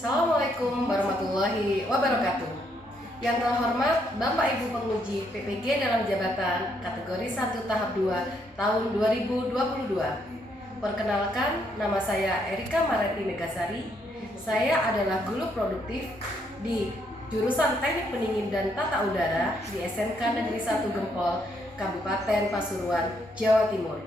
Assalamualaikum warahmatullahi wabarakatuh. Yang terhormat Bapak Ibu penguji PPG dalam jabatan kategori 1 tahap 2 tahun 2022. Perkenalkan, nama saya Erika Mareti Megasari. Saya adalah guru produktif di jurusan Teknik Pendingin dan Tata Udara di SMK Negeri 1 Gempol, Kabupaten Pasuruan, Jawa Timur.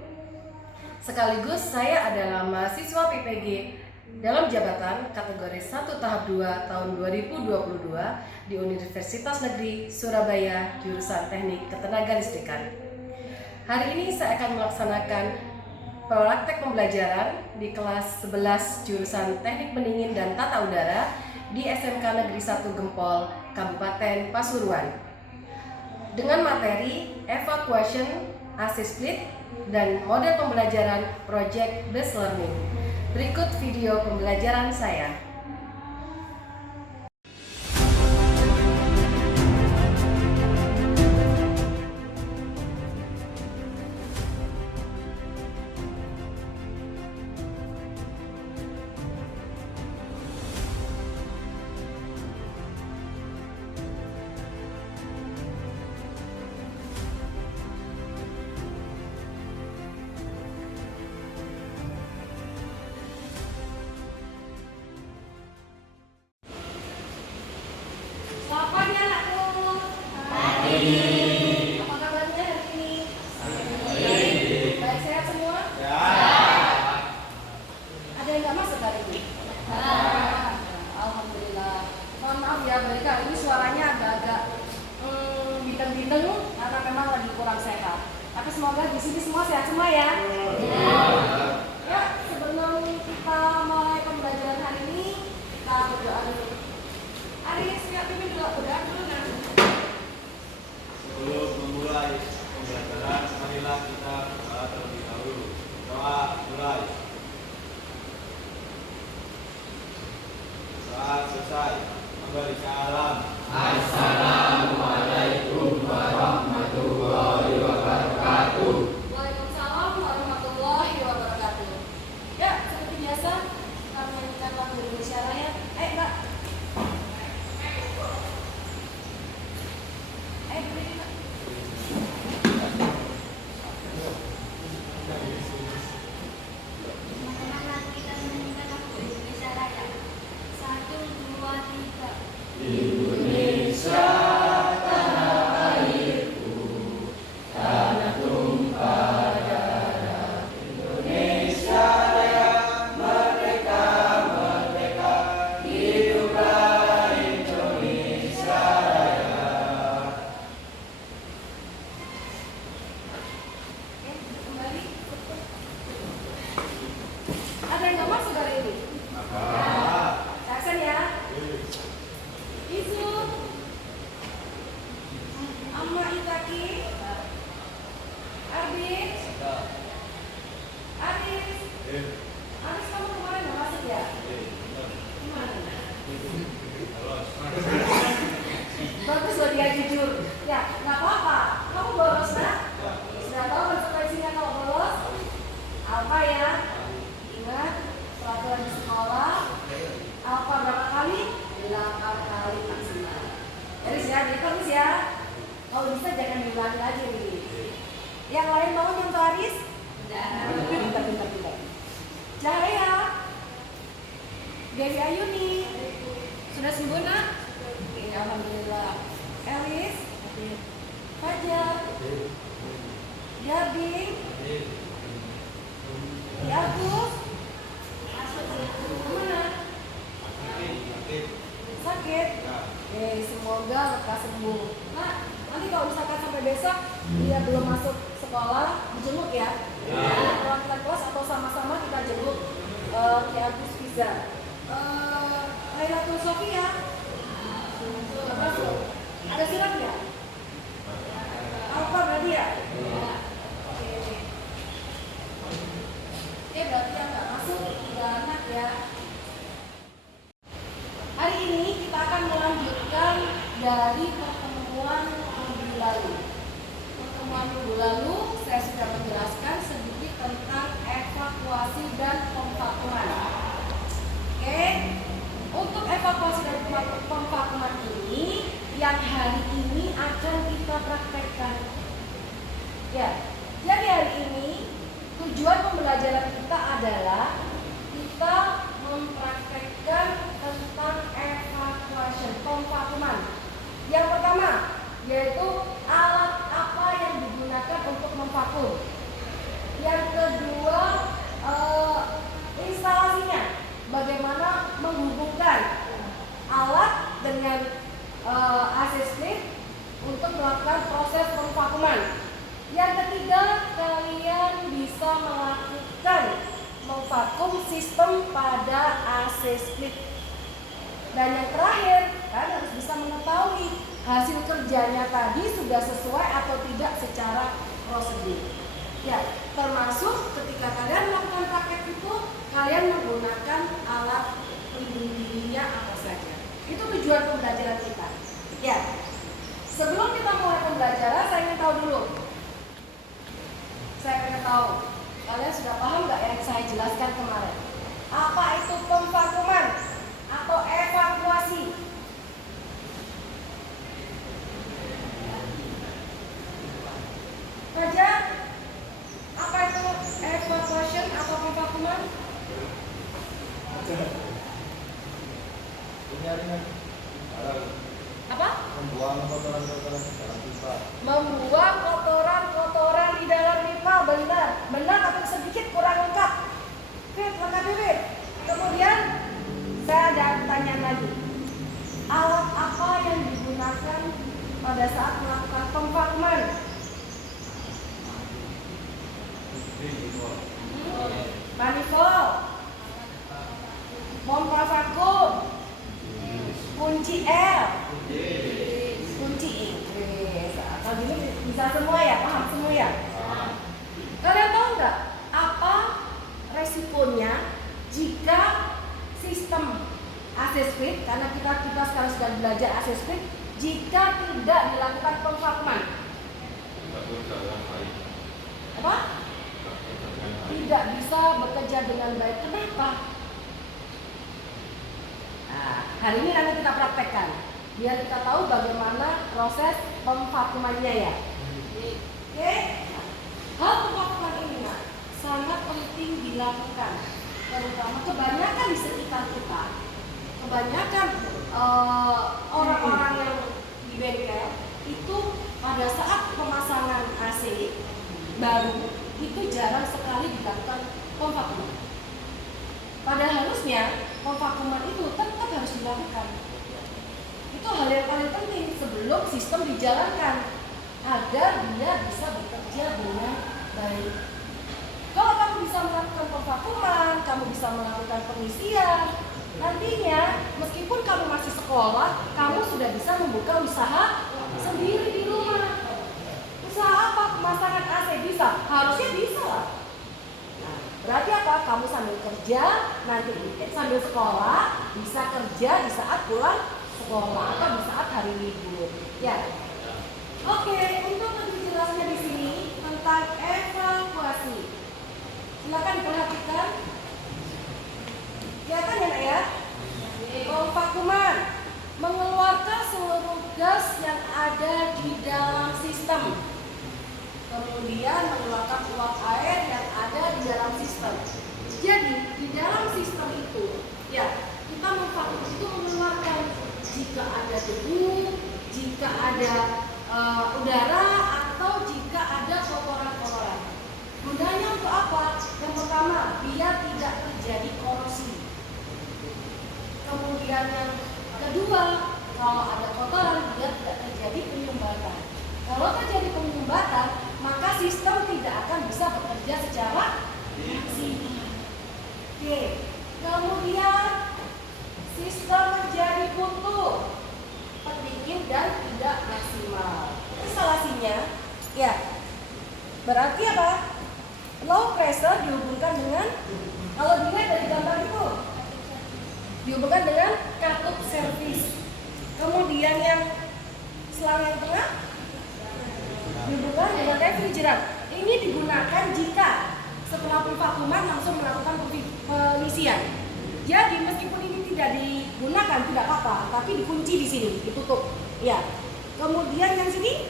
Sekaligus saya adalah mahasiswa PPG dalam jabatan kategori 1 tahap 2 tahun 2022 di Universitas Negeri Surabaya jurusan Teknik Ketenagalistrikan. Hari ini saya akan melaksanakan praktek pembelajaran di kelas 11 jurusan Teknik Pendingin dan Tata Udara di SMK Negeri 1 Gempol, Kabupaten Pasuruan. Dengan materi evacuation, AC split, dan model pembelajaran project based learning. Berikut video pembelajaran saya. Selamat pagi anakku. Pagi. Apa kabarnya hari ini? Baik. Baik, sehat semua? Ya. Ada yang nggak masuk hari ini? Alhamdulillah. Mohon maaf ya, mereka hari ini suaranya agak-agak bintang-bintang karena memang lagi kurang sehat. Tapi semoga di sini semua sehat semua ya. Ya, sebelum kita mulai pembelajaran hari ini, kita berdoa dulu. Aris, ya, pimpin dulu, berdoa dulu kan? Sebelum memulai pembelajaran, marilah kita berdoa terlebih dahulu. Doa mulai. Saat selesai, kembali ke alam. Assalamualaikum warahmatullahi wabarakatuh. Waalaikumsalam warahmatullahi wabarakatuh. Ya, seperti biasa, kita menyanyikan lagu Indonesia Raya. Mbak. Berdiri, Mbak. Teman-teman, kita menyanyikan lagu Indonesia Raya. 1, 2, 3. Indonesia tanah airku, tanah tumpah darah. Indonesia Raya, merdeka, merdeka, hiduplah Indonesia Raya. Kembali. Ada yang nggak masuk hari ini? Jackson ya. Isu, Amma Itaki, Ardi, Aris. Aris, kamu kemarin nggak masuk ya? Gimana? Bagus loh dia jujur. Ya, nggak apa-apa. Kamu bolos nak? Sudah tahu konsekuensinya kalau bolos? Apa ya? Ingat peraturan di sekolah. Alfa berapa kali? 8 kali maksimal. Aris ya, ditulis ya. Kalau bisa jangan diulangi lagi nih. Yang lain mau nyontoh Aris? Pintar. Cahaya. Dewi Ayuni. Sudah sembuh nak? Iya, alhamdulillah. Elis. Fajar. Yarding. Agus. Mana? Sakit? Semoga lekas sembuh. Nah, nanti kalau misalkan sampai besok dia belum masuk sekolah, dijenguk ya. Kalau kita kelas atau sama-sama kita jenguk Ki Agus Fiza. Lailatul Sofia. Nggak masuk. Ada surat nggak? Alfa berarti ya? Oke. Berarti yang nggak masuk 3 anak ya. Hari ini kita akan melanjutkan dari pertemuan minggu lalu. Pertemuan minggu lalu saya sudah menjelaskan sedikit tentang evakuasi dan pemfakturan. Oke, untuk Ya, jadi hari ini tujuan pembelajaran kita adalah kita mempraktekkan tentang evacuation, pemvakuman. Yang pertama yaitu alat apa yang digunakan untuk memvakum. Yang kedua instalasinya, bagaimana menghubungkan alat dengan AC split untuk melakukan proses pemvakuman. Yang ketiga, kalian bisa melakukan memvakum sistem pada AC split. Dan yang terakhir, kalian harus bisa mengetahui hasil kerjanya tadi sudah sesuai atau tidak secara prosedur. Ya, termasuk ketika kalian melakukan paket itu, kalian menggunakan alat pelindung dirinya apa saja. Itu tujuan pembelajaran kita. Ya, sebelum kita mulai pembelajaran, saya ingin tahu dulu. Saya ingin tahu, kalian sudah paham nggak yang saya jelaskan kemarin? Apa itu pemvakuman atau evakuasi? Raja, apa itu evacuation atau pemvakuman? Apa? Membuang kotoran-kotoran di dalam pipa. Membuang kotoran-kotoran di dalam pipa. Benar, benar tapi sedikit kurang lengkap. Fit, lengkap Fit. Kemudian saya ada pertanyaan lagi. Alat apa yang digunakan pada saat melakukan pemvakuman? Manifold, pompa vakum, kunci L, kunci Inggris. Kalau gini bisa semua ya, paham semua ya? Kalian tahu nggak apa resikonya jika sistem AC split, karena kita sekarang sudah belajar AC split, jika tidak dilakukan pemvakuman? Apa? Tidak bisa bekerja dengan baik. Kenapa? Nah, hari ini nanti kita praktekkan biar kita tahu bagaimana proses pemvakumannya ya. Oke? Hal pemvakuman ini sangat penting dilakukan, terutama kebanyakan di sekitar kita. Kebanyakan orang-orang yang di bengkel itu pada saat pemasangan AC baru itu jarang sekali dilakukan pemvakuman. Padahal harusnya pemvakuman itu tetap harus dilakukan. Itu hal yang paling penting sebelum sistem dijalankan agar dia bisa bekerja dengan baik. Kalau kamu bisa melakukan pemvakuman, kamu bisa melakukan pengisian, nantinya meskipun kamu masih sekolah, kamu sudah bisa membuka usaha sendiri di rumah. Usaha apa? Pemasangan AC bisa? Harusnya bisa lah. Nah, berarti apa? Kamu sambil kerja, nanti sambil sekolah, bisa kerja di saat pulang sekolah atau di saat hari libur. Ya. Oke, untuk lebih jelasnya di sini tentang evakuasi. Silakan diperhatikan. Kelihatan ya, Nak ya? Pemvakuman mengeluarkan seluruh gas yang ada di dalam sistem. Kemudian mengeluarkan uap air yang ada di dalam sistem. Jadi di dalam sistem itu, ya kita memvakum itu mengeluarkan jika ada debu, jika ada udara atau jika ada kotoran-kotoran. Gunanya untuk apa? Yang pertama, biar tidak terjadi korosi. Kemudian yang kedua, kalau ada kotoran biar tidak terjadi penyumbatan. Kalau terjadi penyumbatan, maka sistem tidak akan bisa bekerja secara maksimal. Oke. Kemudian sistem menjadi buntu, pendingin dan tidak maksimal. Instalasinya, ya, berarti apa? Low pressure dihubungkan dengan, kalau dilihat dari gambar itu, dihubungkan dengan katup servis. Kemudian yang selang yang tengah dihubungkan dengan refrigeran. Ini digunakan jika setelah pemvakuman langsung melakukan pengisian. Jadi meskipun ini tidak digunakan tidak apa-apa, tapi dikunci di sini, ditutup. Ya. Kemudian yang sini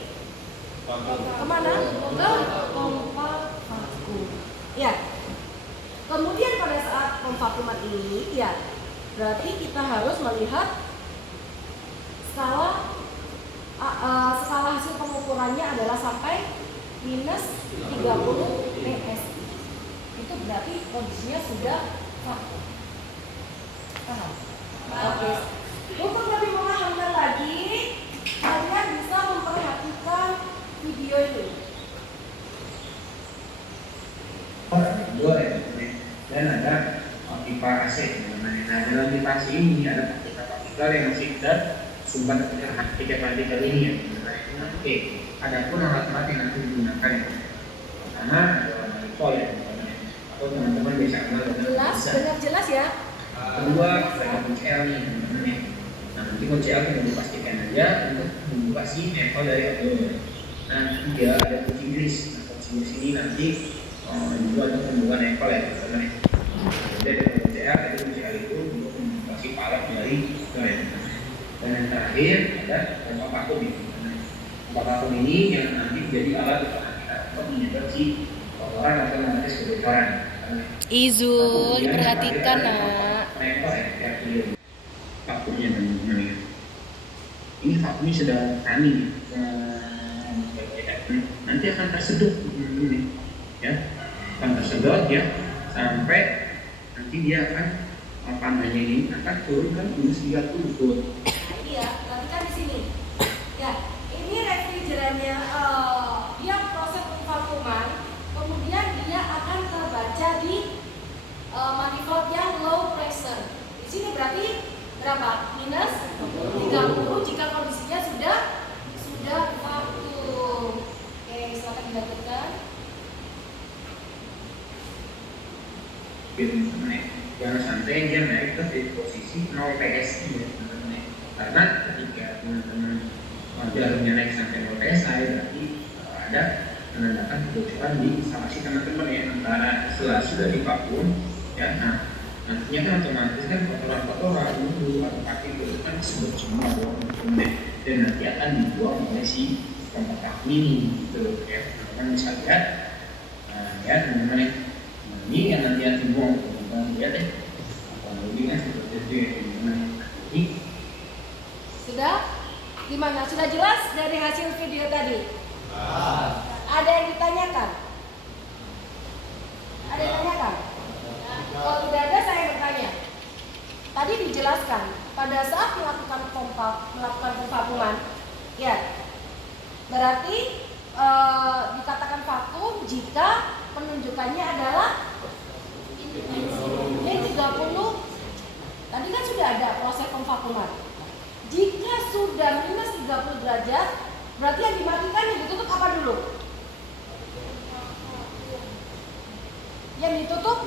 Kemana? Ke pompa vakum. Ya. Kemudian pada saat pemvakuman ini, ya, berarti kita harus melihat skala hasil pengukurannya adalah sampai minus 30 PSI. Itu berarti kondisinya sudah vakum. Paham? Oke. Untuk lebih memahami lagi, kalian bisa memperhatikan video ini. Dua ya, dan ada pipa AC namanya. Nah, dalam pipa AC ini ada partikel yang masih kita sumbat partikel ini ya. Oke, adapun alat-alat yang nanti digunakan ya, pertama ada manifold ya, atau teman-teman bisa kenal dengan Jelas, dengar jelas ya. kedua ada kunci L nih teman-teman. Nah, nanti kunci L kita dipastikan aja untuk membuka si manifold dari obrolan. Nah, ketiga ada kunci Inggris. Nah, kunci Inggris ini nanti juga untuk membuka manifold ya teman-teman. Jadi ada kunci L, ada kunci L itu untuk membuka si palak dari obrolan. Dan yang terakhir ada pompa vakum ini. Pompa vakum ini yang nanti jadi alat kita untuk mendeteksi kotoran atau mendeteksi kebocoran. Izul, perhatikan nak. Vakumnya teman-teman ya. Ini vakumnya sudah running nanti akan tersedot ini ya, akan tersedot ya sampai nanti dia akan panahnya ini akan turun kan minus 30 tuh. Iya, nanti kan di sini. Ya, ini refrigerannya dia proses pemvakuman, kemudian dia akan terbaca di manifold yang low pressure. Di sini berarti berapa? Minus 30 jika kondisinya sudah vakum. Oke, silakan dilanjutkan. Jangan sampai dia naik ke posisi 0 PSI ya teman-teman. Karena ketika teman-teman jalurnya naik sampai 0 PSI berarti ada menandakan kebocoran di instalasi teman-teman ya, antara setelah sudah divakum ya. Nah, nantinya kan otomatis kan kotoran-kotoran itu atau partikel itu kan disebut semua dong, dan nanti akan dibuang oleh si pompa vakum ini gitu ya. Teman-teman bisa lihat ya teman-teman ya. Ini yang nanti akan dibuang, teman-teman lihat deh. Ini kan seperti itu ya teman-teman. Ini Sudah? Gimana? Sudah jelas dari hasil video tadi? Ada yang ditanyakan? Ada yang ditanyakan? Kalau tidak ada, saya bertanya. Tadi dijelaskan pada saat melakukan pemvakuman, ya, berarti dikatakan vakum jika penunjukannya adalah ini 30. Tadi kan sudah ada proses pemvakuman. Jika sudah minus 30 derajat, berarti yang dimatikan yang ditutup apa dulu? Yang ditutup?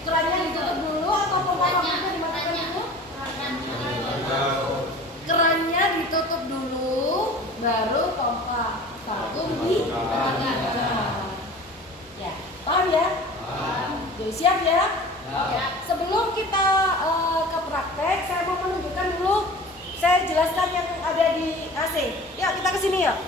Kerannya ditutup dulu atau pompa vakumnya dimatikan dulu? Kerannya ditutup dulu, baru pompa vakum dimatikan. Ya, paham ya? Jadi siap ya? Sebelum kita ke praktek, saya mau menunjukkan dulu. Saya jelaskan yang ada di AC. Ya, kita ke sini ya.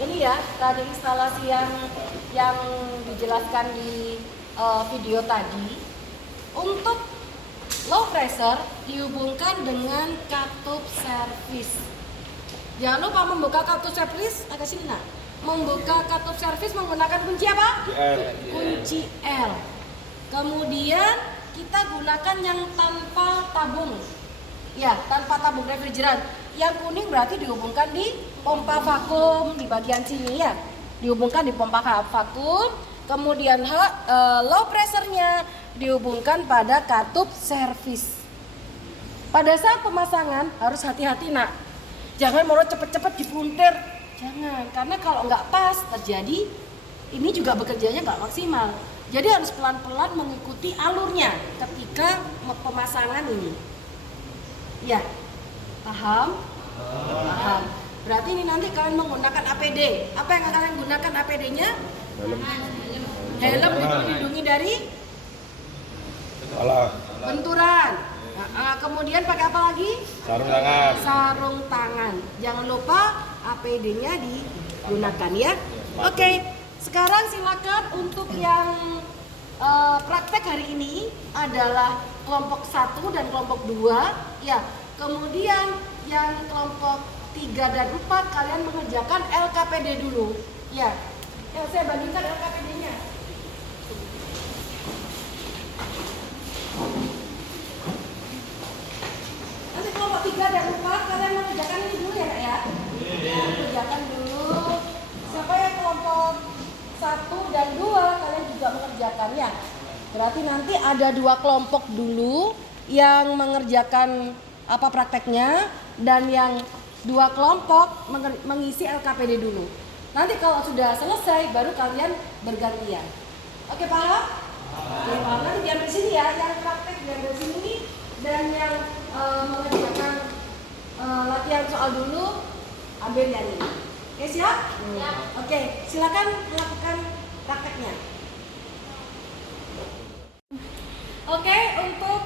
Ini ya, tadi instalasi yang dijelaskan di video tadi. Untuk low pressure dihubungkan dengan katup servis. Jangan lupa membuka katup servis, agak sini nak. Membuka katup servis menggunakan kunci apa? Kunci L. Kemudian kita gunakan yang tanpa tabung. Ya, tanpa tabung refrigeran. Yang kuning berarti dihubungkan di pompa vakum di bagian sini ya. Dihubungkan di pompa vakum. Kemudian low pressure-nya dihubungkan pada katup servis. Pada saat pemasangan harus hati-hati nak. Jangan mau cepet-cepet dipuntir. Jangan, karena kalau nggak pas terjadi ini juga bekerjanya nggak maksimal. Jadi harus pelan-pelan mengikuti alurnya ketika pemasangan ini. Ya, paham? Paham. Berarti ini nanti kalian menggunakan APD. Apa yang kalian gunakan APD-nya? Helm untuk melindungi dari Salah. Benturan. Kemudian pakai apa lagi? Sarung tangan. Sarung tangan. Jangan lupa APD-nya digunakan ya. Oke, sekarang silakan untuk yang praktek hari ini adalah kelompok 1 dan kelompok 2 ya. Kemudian yang kelompok 3 dan 4 kalian mengerjakan LKPD dulu ya. Ya, saya bandingkan LKPD-nya. Nanti kelompok 3 dan 4 kalian mengerjakan ini dulu ya, Kak ya. Ya, kerjakan dulu. Siapa yang kelompok 1 dan 2 kalian juga mengerjakannya. Berarti nanti ada 2 kelompok dulu yang mengerjakan apa prakteknya dan yang 2 kelompok mengisi LKPD dulu. Nanti kalau sudah selesai baru kalian bergantian. Oke, paham? Oke, paham. Nanti diambil sini ya, yang praktek diambil sini dan yang mengerjakan latihan soal dulu ambil yang ini. Oke, siap? Ya. Oke, silakan melakukan prakteknya. Oke, untuk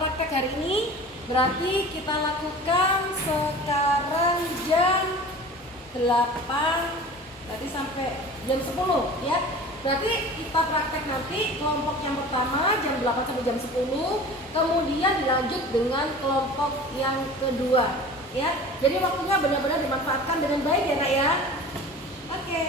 praktek hari ini berarti kita lakukan sekarang jam 8, berarti sampai jam 10 ya. Berarti kita praktek nanti kelompok yang pertama jam 8 sampai jam 10, kemudian dilanjut dengan kelompok yang kedua ya. Jadi waktunya benar-benar dimanfaatkan dengan baik ya, Nak ya. Oke.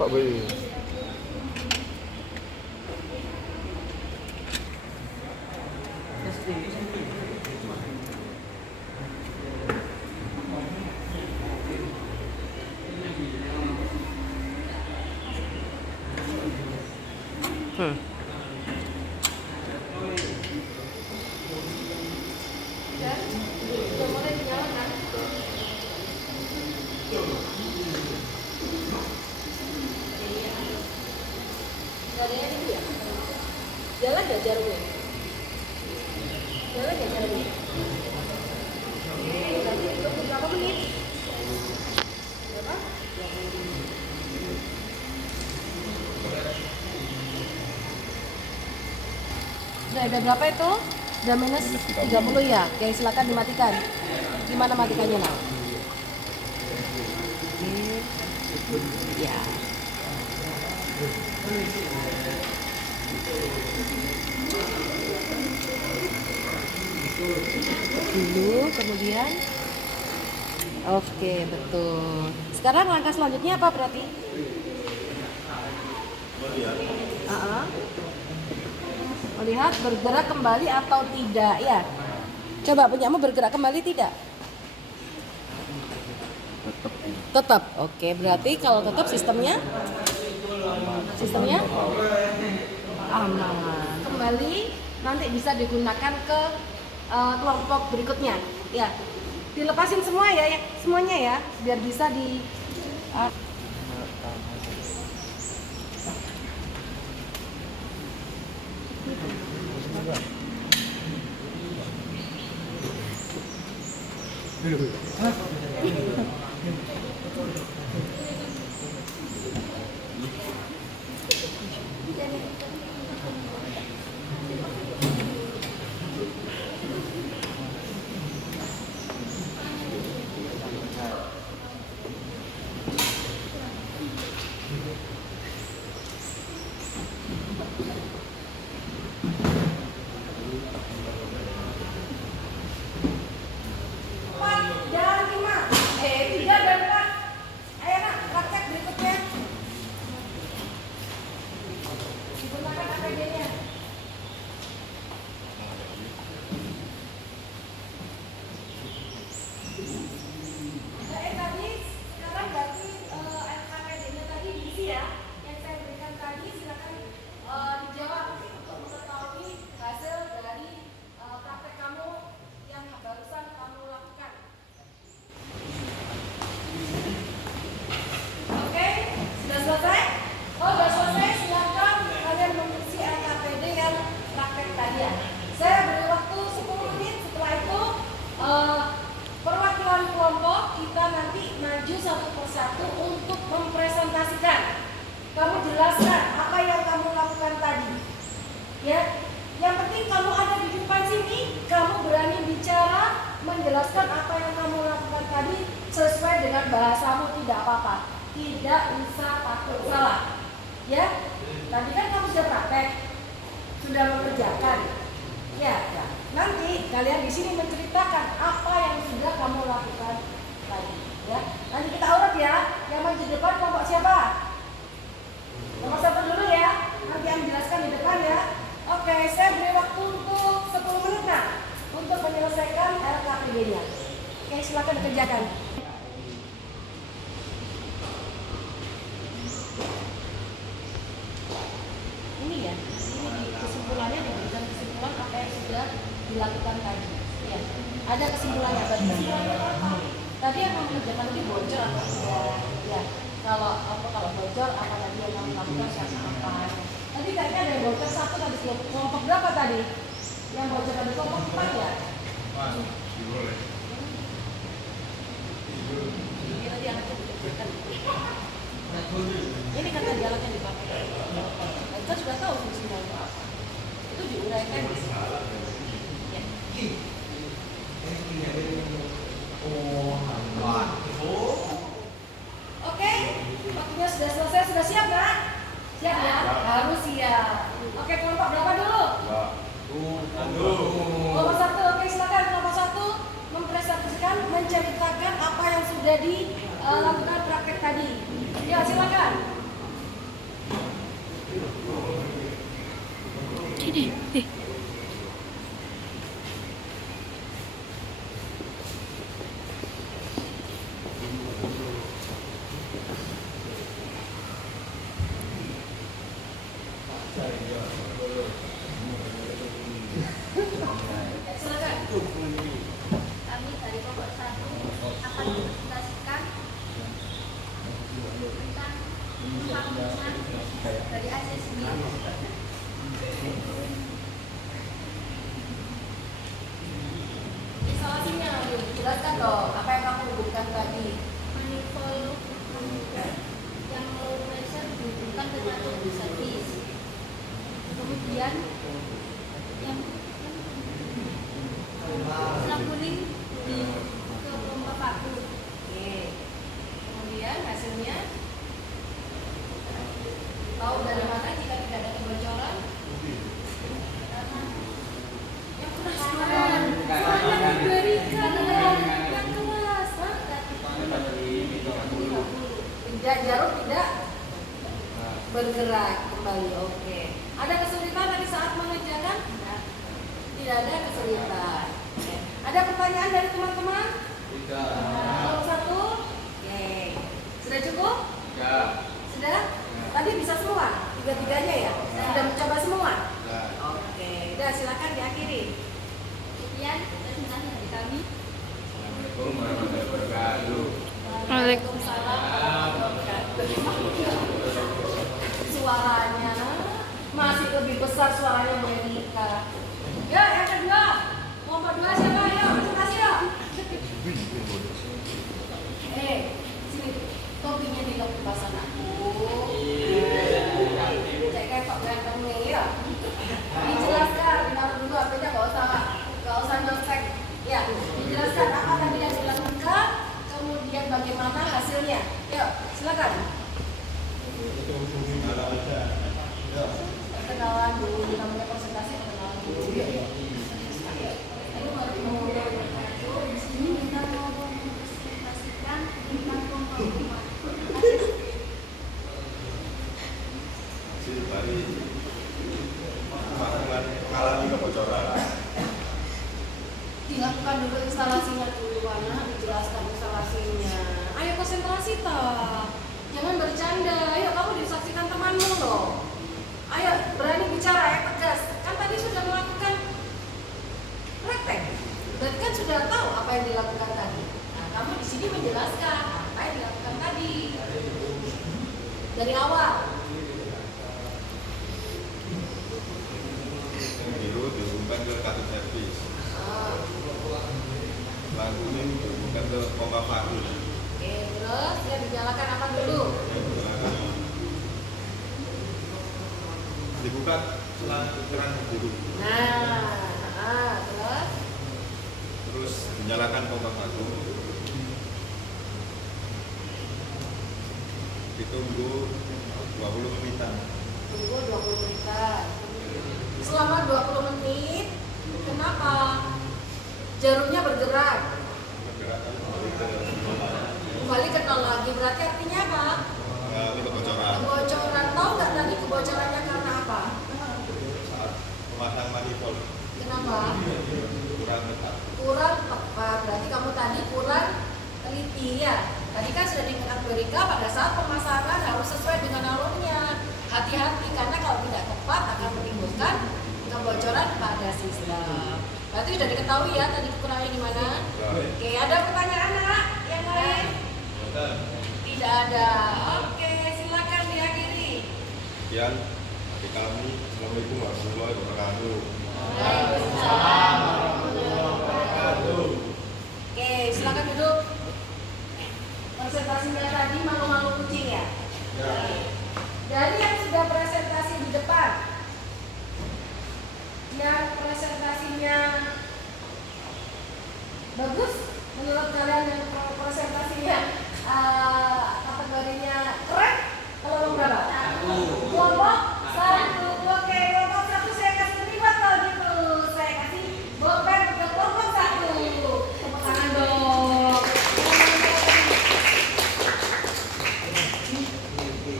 Pak Boy. Jalan gak jarumnya? Jalan gak jarumnya? Nanti tunggu berapa menit? Berapa? Udah berapa itu? Udah minus 30 ya? Oke, silakan dimatikan. Gimana matikannya, Nak? Ya. Dulu, kemudian oke, betul. Sekarang langkah selanjutnya apa berarti? Melihat bergerak kembali atau tidak ya. Coba punyamu bergerak kembali tidak? Tetap. Oke, berarti kalau tetap sistemnya aman. Kembali nanti bisa digunakan ke kelompok berikutnya. Ya, dilepasin semua ya, semuanya ya, biar bisa di Jalan 5, 3 dan 4. Ayo nak, praktek berikutnya. Gunakan APD-nya. Tadi sekarang berarti APD-nya tadi diisi ya. Yang saya berikan tadi silakan dijawab untuk mengetahui hasil dari praktek kamu yang barusan kamu lakukan. Oke, sudah selesai? Oh, sudah selesai. Silakan kalian mengisi LKPD yang praktek tadi ya. Saya beri waktu 10 menit. Setelah itu perwakilan kelompok kita nanti maju satu persatu untuk mempresentasikan. Kamu jelaskan apa yang kamu lakukan tadi. Ya, yang penting kamu ada di depan sini, kamu berani bicara, menjelaskan apa yang kamu lakukan tadi sesuai dengan bahasamu, tidak apa-apa. Tidak usah takut salah. Ya, tadi kan kamu sudah praktek, sudah mengerjakan. Ya, ya. Nanti kalian di sini menceritakan apa yang sudah kamu lakukan tadi. Ya, nanti kita urut ya. Yang maju di depan kelompok siapa? Nomor 1 dulu ya. Nanti yang menjelaskan di depan ya. Oke, saya beri waktu untuk 10 menit nah untuk menyelesaikan LKPD-nya. Oke, silakan dikerjakan. Ini ya, ini kesimpulannya diberikan kesimpulan apa yang sudah dilakukan tadi. Ya, ada kesimpulannya. Berarti kesimpulannya apa? Tadi yang kamu kerjakan tadi bocor atau tidak? Ya, kalau bocor apa tadi yang kamu lakukan siapa apa? Tadi kayaknya ada yang bocor 1 tadi kelompok berapa tadi? Yang bocor tadi kelompok 4 ya? Ini tadi anaknya dikerjakan. Ini kan tadi alatnya dipakai. Kita sudah tahu fungsinya untuk apa. Itu diuraikan di sini. Ya. Oke, waktunya sudah selesai. Sudah siap kan? Siap ya? Harus siap. Oke, kelompok berapa dulu? Kelompok 1, oke silakan. Kelompok 1 mempresentasikan, menceritakan apa yang sudah dilakukan praktek tadi. Ya, silakan. Silakan. Kami dari kelompok 1 akan mempresentasikan tentang penggunaan dari asesmen Instalasinya, jelaskan dong apa yang kamu hubungkan tadi. manifold yang low pressure dihubungkan ke satu servis. Kemudian yang selang kuning di ke pompa paku. Oke. Kemudian hasilnya tahu dari mana jika tidak ada kebocoran? Yang keras suaranya diberikan yang keras. Tidak jarum tidak bergerak kembali. Oke. Ada kesulitan tadi saat mengerjakan? Tidak ada kesulitan. Oke. Ada pertanyaan dari teman-teman? Nomor 1. Oke. Sudah cukup? Sudah? Tadi bisa semua? Tiga-tiganya ya? Sudah mencoba semua? Oke. Udah silakan diakhiri. Sekian presentasi dari kami. Waalaikumsalam warahmatullahi wabarakatuh. Suaranya masih lebih besar suaranya Amerika. Ya, yang kedua. Nomor 2 siapa? Ayo, presentasi yuk. jelaskan instalasinya. Ayo konsentrasi toh. Jangan bercanda. Ayo kamu disaksikan temanmu loh. Ayo berani bicara, ayo tegas. Kan tadi sudah melakukan praktek. Berarti kan sudah tahu apa yang dilakukan tadi. Nah, kamu di sini menjelaskan apa yang dilakukan tadi dari awal. Biru dihubungkan ke kartu servis. Lampu ini dihubungkan ke pompa vakum. Oke, terus ya dinyalakan apa dulu? Dibuka selang keran biru. Nah, Terus dinyalakan pompa vakum. Ditunggu 20 menitan. tunggu 20 menitan. Selama 20 menit, kenapa jarumnya bergerak? Pergerakan Kembali ke nol lagi, berarti artinya apa? mengalami kebocoran Kebocoran. Tahu nggak tadi kebocorannya karena apa? saat memasang manifold Kenapa? kurang tepat. Kurang tepat. Berarti kamu tadi kurang teliti ya. Tadi kan sudah dikategorikan pada saat pemasangan harus sesuai dengan alurnya. Hati-hati karena kalau tidak tepat akan menimbulkan kebocoran pada sistem. Berarti sudah diketahui ya tadi kekurangannya di mana? Oke, ada pertanyaan nak? Yang lain? Tidak ada. Oke, silakan diakhiri. Sekian dari kami. Assalamualaikum warahmatullahi wabarakatuh. Waalaikumsalam warahmatullahi wabarakatuh. Oke, silakan duduk. Presentasinya tadi malu-malu kucing ya? Dari yang sudah presentasi di depan, yang presentasinya bagus menurut kalian, yang presentasinya kategorinya keren, kelompok berapa? Kelompok satu. Oke, kelompok satu saya kasih terima kalau gitu. Saya kasih bolpen ke kelompok satu. Tepuk tangan dong.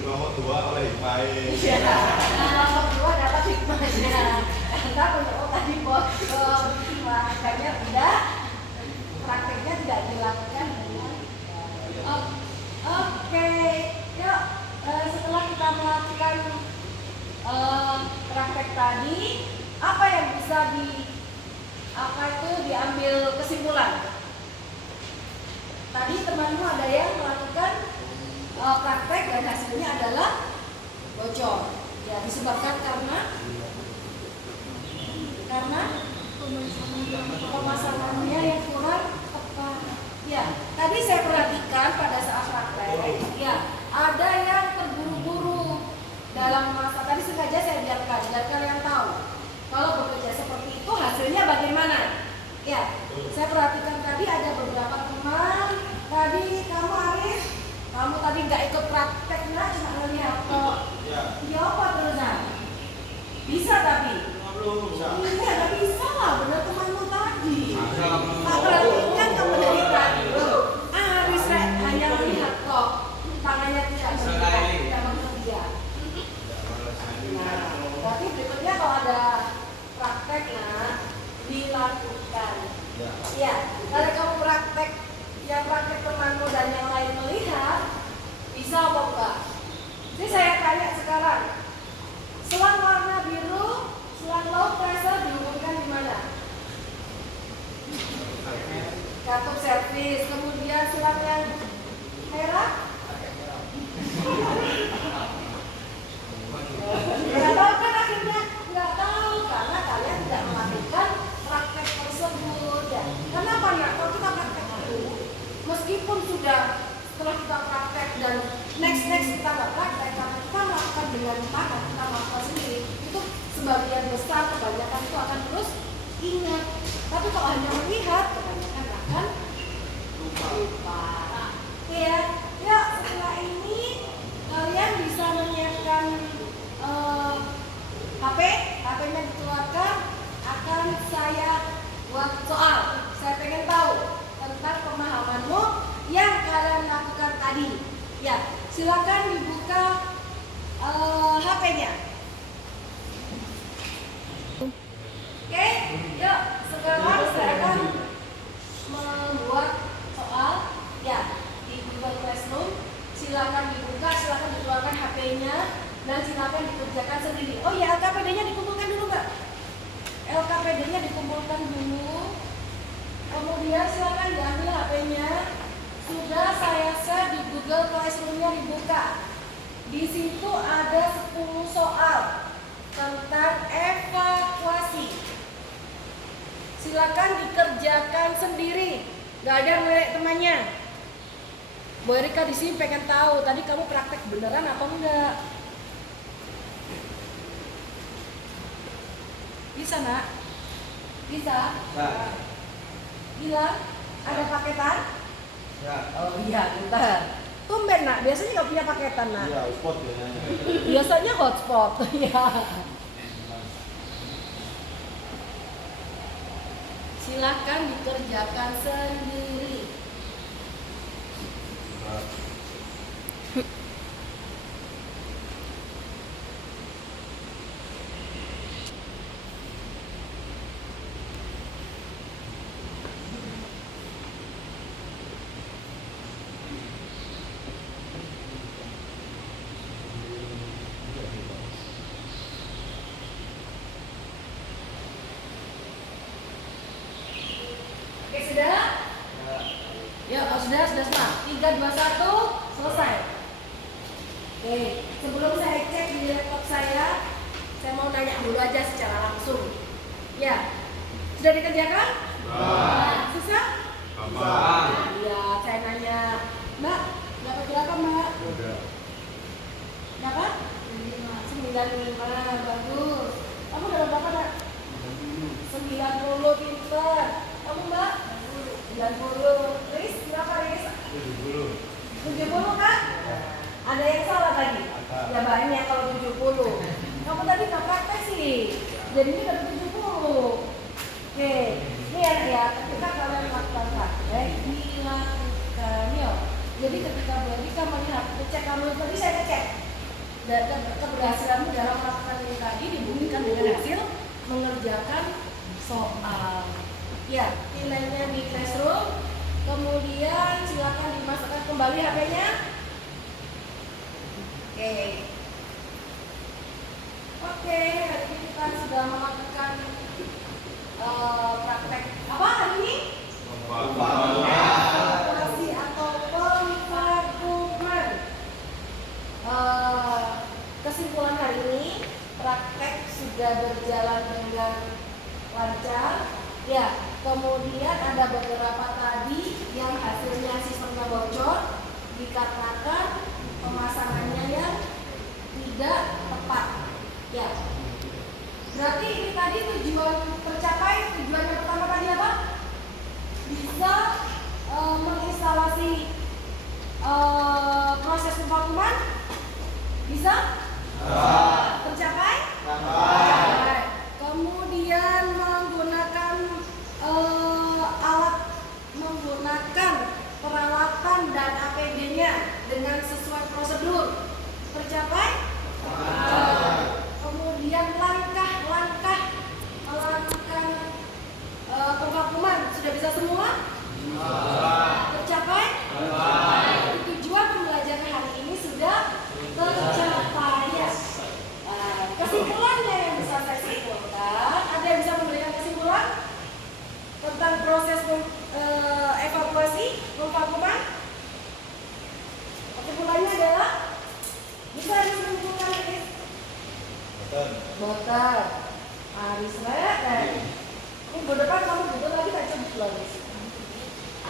Kelompok 2 oleh baik. Iya. Kelompok dua dapat hikmahnya. Kita punya tadi bocor, makanya udah prakteknya tidak dilakukan dengan Oke, yuk setelah kita melakukan praktek tadi, apa yang bisa diambil kesimpulan? Tadi temanmu ada yang melakukan praktek dan hasilnya adalah bocor. Ya, disebabkan karena pemasangannya yang kurang tepat. Ya, tadi saya perhatikan pada saat praktek, ya ada yang terburu-buru dalam masa. Tadi sengaja saya biarkan kalian tahu kalau bekerja seperti itu hasilnya bagaimana. Ya, saya perhatikan tadi ada beberapa teman. Tadi kamu Arif, kamu tadi nggak ikut praktek, nggak cuma ngeliat kok. Ya apa terusan? Bisa tapi. Iya, nggak bisa lah, bener temanmu tadi. Tak perhatikan kamu dari tadi. Aris hanya melihat kok, tangannya tidak bergerak, tidak bekerja. Nah, berarti berikutnya kalau ada praktek, dilakukan. Ya, kalau kamu praktek, yang praktek temanmu dan yang lain melihat, bisa apa enggak? Jadi saya tanya sekarang, selang warna biru, selang low pressure dihubungkan di mana? Katup servis. Kemudian selang yang merah? Nggak tahu kan akhirnya? Nggak tahu karena kalian tidak melakukan praktek tersebut ya. Kenapa nak? Kalau kita praktek itu, meskipun sudah setelah kita praktek dan next kita nggak praktek, karena kita melakukan dengan tangan, kita melakukan sendiri, itu sebagian besar kebanyakan itu akan terus ingat. Tapi kalau hanya melihat, kebanyakan akan lupa. Ya, setelah ini kalian bisa menyiapkan HP-nya dikeluarkan, akan saya buat soal. Saya pengen tahu tentang pemahamanmu yang kalian lakukan tadi. Ya, silakan dibuka HP-nya. Oke, yuk sekarang saya akan membuat soal Di situ ada 10 soal tentang evakuasi. Silakan dikerjakan sendiri, nggak ada ngeliat temannya. Bu Erika di sini pengen tahu tadi kamu praktek beneran apa enggak? Bisa nak? Bisa? Bilang ada paketan? Oh iya, bentar. Tumben nak, biasanya nggak punya paketan nak. Iya, spot biasanya. Biasanya hotspot, ya. Silakan dikerjakan sendiri. Oke sudah? Ya kalau sudah semua. 3, 2, 1, selesai. Oke, sebelum saya cek di laptop saya mau nanya dulu aja secara langsung. Ya, sudah dikerjakan? Susah? Iya, saya nanya, Mbak, dapat berapa Mbak? Dapat? 95, bagus. Kamu dapat berapa Mbak? 90, pinter. Kamu Mbak? 90. Riz, berapa Riz? 70 kan? Ada yang salah tadi? Ya banyak kalau 70. Kamu tadi nggak praktek sih, jadinya dapat 70. Oke, ini ya ketika kalian melakukan praktek, dilakukan yuk. Jadi ketika Erika melihat cek kamu tadi saya ngecek keberhasilanmu dalam melakukan ini tadi dibuktikan dengan hasil mengerjakan soal. Ya, nilainya di classroom. Kemudian silakan dimasukkan kembali HP-nya. Oke, hari ini kita sudah melakukan praktek apa hari ini? Evaluasi atau pemvakuman. Kesimpulan hari ini praktek sudah berjalan dengan lancar. Ya, kemudian ada beberapa tadi yang hasilnya sistemnya bocor dikarenakan pemasangannya yang tidak tepat. Ya, berarti ini tadi tujuan tercapai. Tujuan yang pertama tadi apa? Bisa menginstalasi proses pemvakuman. Bisa? Tercapai? Tercapai. Kemudian menggunakan menggunakan peralatan dan APD-nya dengan sesuai prosedur. Tercapai? Kemudian langkah-langkah melakukan pemvakuman sudah bisa semua? Tercapai? Tujuan pembelajaran hari ini sudah tercapai ya. Kesimpulannya yang bisa saya simpulkan, ada yang bisa memberikan kesimpulan tentang proses evakuasi pemvakuman? Kesimpulannya adalah bisa disimpulkan ini. Boten. Aris minggu depan kamu duduk lagi baca buku lagi.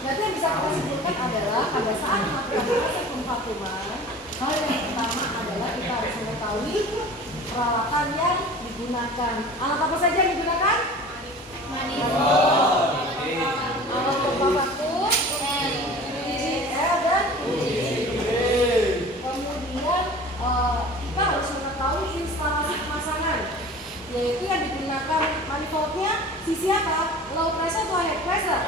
Berarti yang bisa kita simpulkan adalah pada saat melakukan proses pemvakuman, hal yang pertama adalah kita harus mengetahui peralatan yang digunakan. Alat apa saja yang digunakan? Manifold. Alat pemvakum, GL dan kemudian kita harus mengetahui instalasi pemasangan, yaitu yang digunakan manifoldnya sisi apa? Low pressure atau high pressure?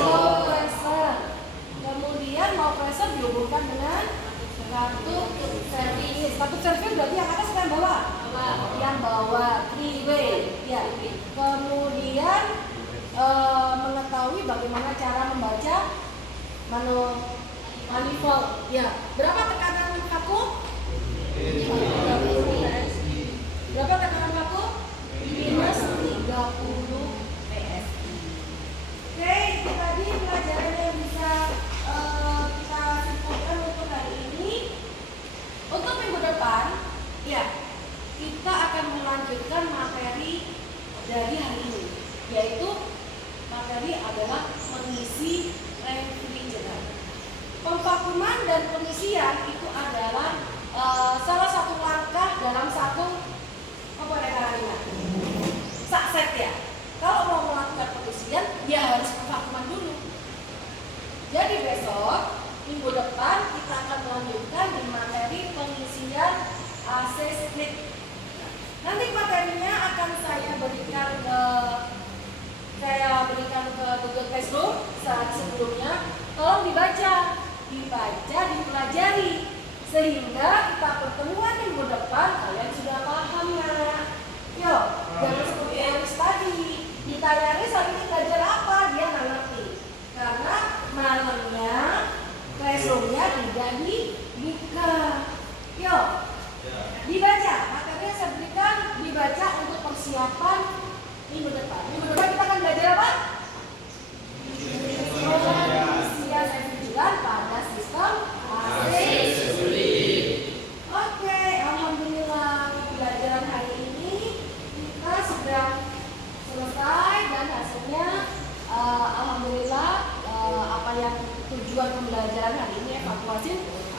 Low pressure. Kemudian low pressure dihubungkan dengan katup servis. Katup servis berarti yang atas atau yang bawah? Yang bawah, three-way. Ya. Kemudian mengetahui bagaimana cara membaca manifold. Ya. Berapa tekanan vakum? Berapa tekanan vakum? Minus 30 PSI. Oke, itu tadi pelajaran yang bisa kita simpulkan untuk hari ini. Untuk minggu Penghakiman dan pengisian itu adalah salah satu langkah dalam satu apa namanya? Sukses ya. Kalau mau melakukan pengisian, ya harus penghakiman dulu. Jadi besok minggu depan kita akan melanjutkan di materi pengisian AC split. Nanti materinya akan saya berikan ke Google Classroom saat sebelumnya. Tolong dibaca, dipelajari sehingga kita pertemuan minggu depan kalian sudah paham ya. Yuk, jangan seperti Aris tadi ditanya Aris hari ini belajar apa, dia nggak ngerti karena malamnya Classroomnya tidak dibuka. Yuk, dibaca materinya saya berikan, dibaca untuk persiapan minggu depan. Minggu depan kita akan belajar apa? Pengisian efisien pada sistem AC. Oke, alhamdulillah pembelajaran hari ini kita sudah selesai dan hasilnya alhamdulillah apa yang tujuan pembelajaran hari ini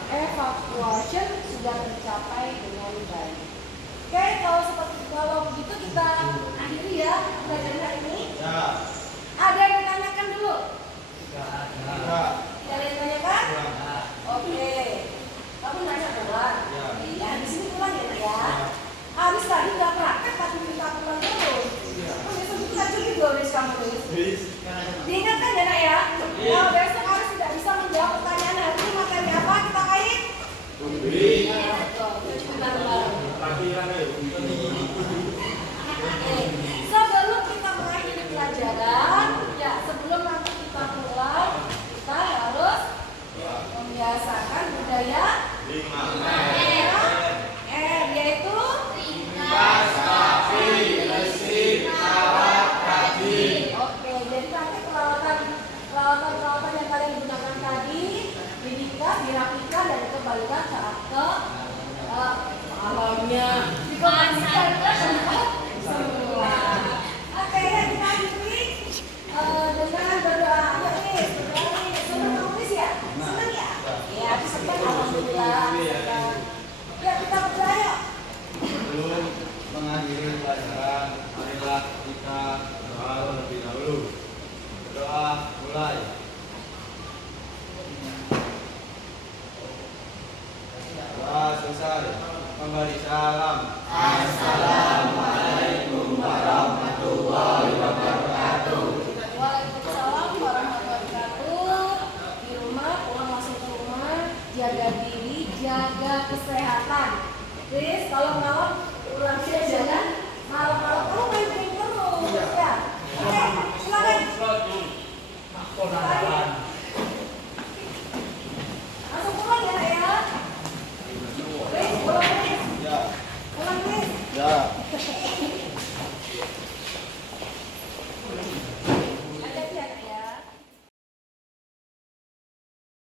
evaluation sudah tercapai dengan baik. Oke, kalau begitu kita akhiri ya pembelajaran hari ini. Ada yang menanyakan dulu? Tidak ada yang menanyakan? Oke. Kamu nanya pulang? Ya, di sini pulang ya, Nak ya. Habis tadi nggak praktek tapi minta pulang terus. Besok kita cuci dulu nih kamu tulis. Diingatkan ya, Nak ya. Kalau besok harus tidak bisa menjawab pertanyaan hari ini materi apa kita kait? Sebelum kita mengakhiri pelajaran, ya sebelum nanti kita pulang, kita harus membiasakan budaya yaitu Oke, jadi nanti peralatan yang kalian gunakan tadi dirapikan dan dikembalikan saat ke alamnya. Dikembalikan ke tempat semula. Oke, ya kita akhiri dengan berdoa. Ayo nih, berdoa nih. Senang menulis ya? Senang ya? Ya, senang alhamdulillah. Ya, kita berdoa yuk. Sebelum mengakhiri pelajaran, marilah kita berdoa terlebih dahulu. Berdoa mulai. Doa selesai. Memberi salam. Assalamualaikum warahmatullahi wabarakatuh. Waalaikumsalam warahmatullahi wabarakatuh. Di rumah, pulang langsung ke rumah, jaga diri, jaga kesehatan. Please, kalau malam pulang saja ya. Malam-malam kamu main terus ya. Oke, silakan.